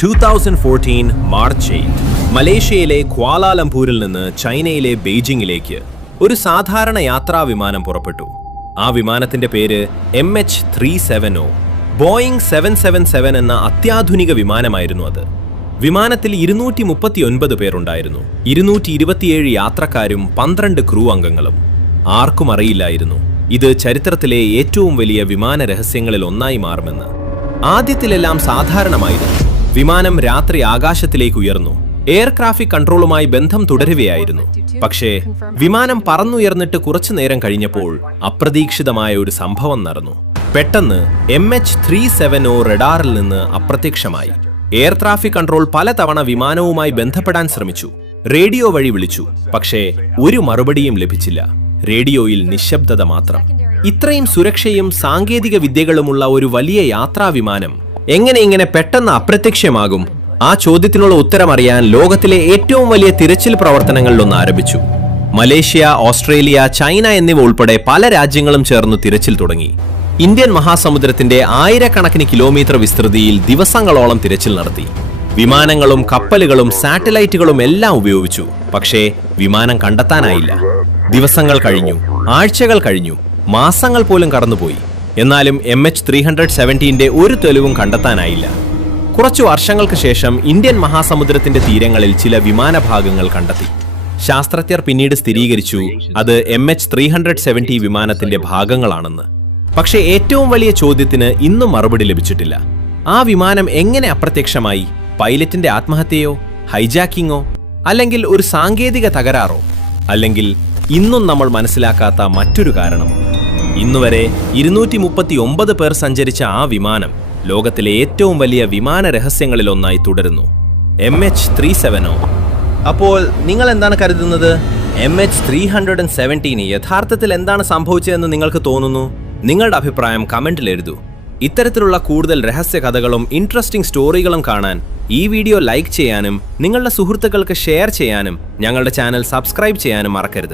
2014 March 8 മലേഷ്യയിലെ ക്വാലാലംപൂരിൽ നിന്ന് ചൈനയിലെ ബെയ്ജിംഗിലേക്ക് ഒരു സാധാരണ യാത്രാ വിമാനം പുറപ്പെട്ടു. ആ വിമാനത്തിന്റെ പേര് MH370. ബോയിംഗ് 777 എന്ന അത്യാധുനിക വിമാനമായിരുന്നു അത്. വിമാനത്തിൽ 239 പേരുണ്ടായിരുന്നു. 227 യാത്രക്കാരും 12 ക്രൂ അംഗങ്ങളും. ആർക്കും അറിയില്ലായിരുന്നു ഇത് ചരിത്രത്തിലെ ഏറ്റവും വലിയ വിമാന രഹസ്യങ്ങളിൽ ഒന്നായി മാറുമെന്ന്. ആദ്യത്തിലെല്ലാം സാധാരണമായിരുന്നു. വിമാനം രാത്രി ആകാശത്തിലേക്ക് ഉയർന്നു. എയർ ട്രാഫിക് കൺട്രോളുമായി ബന്ധം തുടരുകയായിരുന്നു. പക്ഷേ വിമാനം പറന്നുയർന്നിട്ട് കുറച്ചു നേരം കഴിഞ്ഞപ്പോൾ അപ്രതീക്ഷിതമായ ഒരു സംഭവം നടന്നു. പെട്ടെന്ന് MH370 റഡാറിൽ നിന്ന് അപ്രത്യക്ഷമായി. എയർ ട്രാഫിക് കൺട്രോൾ പലതവണ വിമാനവുമായി ബന്ധപ്പെടാൻ ശ്രമിച്ചു. റേഡിയോ വഴി വിളിച്ചു. പക്ഷേ ഒരു മറുപടിയും ലഭിച്ചില്ല. റേഡിയോയിൽ നിശബ്ദത മാത്രം. ഇത്രയും സുരക്ഷയും സാങ്കേതിക വിദ്യകളുമുള്ള ഒരു വലിയ യാത്രാ വിമാനം എങ്ങനെ ഇങ്ങനെ പെട്ടെന്ന് അപ്രത്യക്ഷമാകും? ആ ചോദ്യത്തിനുള്ള ഉത്തരമറിയാൻ ലോകത്തിലെ ഏറ്റവും വലിയ തിരച്ചിൽ പ്രവർത്തനങ്ങളിലൊന്ന് ആരംഭിച്ചു. മലേഷ്യ, ഓസ്ട്രേലിയ, ചൈന എന്നിവ ഉൾപ്പെടെ പല രാജ്യങ്ങളും ചേർന്ന് തിരച്ചിൽ തുടങ്ങി. ഇന്ത്യൻ മഹാസമുദ്രത്തിന്റെ ആയിരക്കണക്കിന് കിലോമീറ്റർ വിസ്തൃതിയിൽ ദിവസങ്ങളോളം തിരച്ചിൽ നടത്തി. വിമാനങ്ങളും കപ്പലുകളും സാറ്റലൈറ്റുകളും എല്ലാം ഉപയോഗിച്ചു. പക്ഷേ വിമാനം കണ്ടെത്താനായില്ല. ദിവസങ്ങൾ കഴിഞ്ഞു, ആഴ്ചകൾ കഴിഞ്ഞു, മാസങ്ങൾ പോലും കടന്നുപോയി. എന്നാലും MH370 ഒരു തെളിവും കണ്ടെത്താനായില്ല. കുറച്ചു വർഷങ്ങൾക്ക് ശേഷം ഇന്ത്യൻ മഹാസമുദ്രത്തിന്റെ തീരങ്ങളിൽ ചില വിമാനഭാഗങ്ങൾ കണ്ടെത്തി. ശാസ്ത്രജ്ഞർ പിന്നീട് സ്ഥിരീകരിച്ചു അത് MH370 വിമാനത്തിന്റെ ഭാഗങ്ങളാണെന്ന്. പക്ഷേ ഏറ്റവും വലിയ ചോദ്യത്തിന് ഇന്നും മറുപടി ലഭിച്ചിട്ടില്ല. ആ വിമാനം എങ്ങനെ അപ്രത്യക്ഷമായി? പൈലറ്റിന്റെ ആത്മഹത്യയോ, ഹൈജാക്കിങ്ങോ, അല്ലെങ്കിൽ ഒരു സാങ്കേതിക തകരാറോ? അല്ലെങ്കിൽ ഇന്നും നമ്മൾ മനസ്സിലാക്കാത്ത മറ്റൊരു കാരണം? ഇന്നുവരെ 239 പേർ സഞ്ചരിച്ച ആ വിമാനം ലോകത്തിലെ ഏറ്റവും വലിയ വിമാന രഹസ്യങ്ങളിലൊന്നായി തുടരുന്നു. MH370. അപ്പോൾ നിങ്ങൾ എന്താണ് കരുതുന്നത്? MH370 യഥാർത്ഥത്തിൽ എന്താണ് സംഭവിച്ചതെന്ന് നിങ്ങൾക്ക് തോന്നുന്നു? നിങ്ങളുടെ അഭിപ്രായം കമന്റിൽ എഴുതൂ. ഇത്തരത്തിലുള്ള കൂടുതൽ രഹസ്യ കഥകളും ഇൻട്രസ്റ്റിംഗ് സ്റ്റോറികളും കാണാൻ ഈ വീഡിയോ ലൈക്ക് ചെയ്യാനും നിങ്ങളുടെ സുഹൃത്തുക്കൾക്ക് ഷെയർ ചെയ്യാനും ഞങ്ങളുടെ ചാനൽ സബ്സ്ക്രൈബ് ചെയ്യാനും മറക്കരുത്.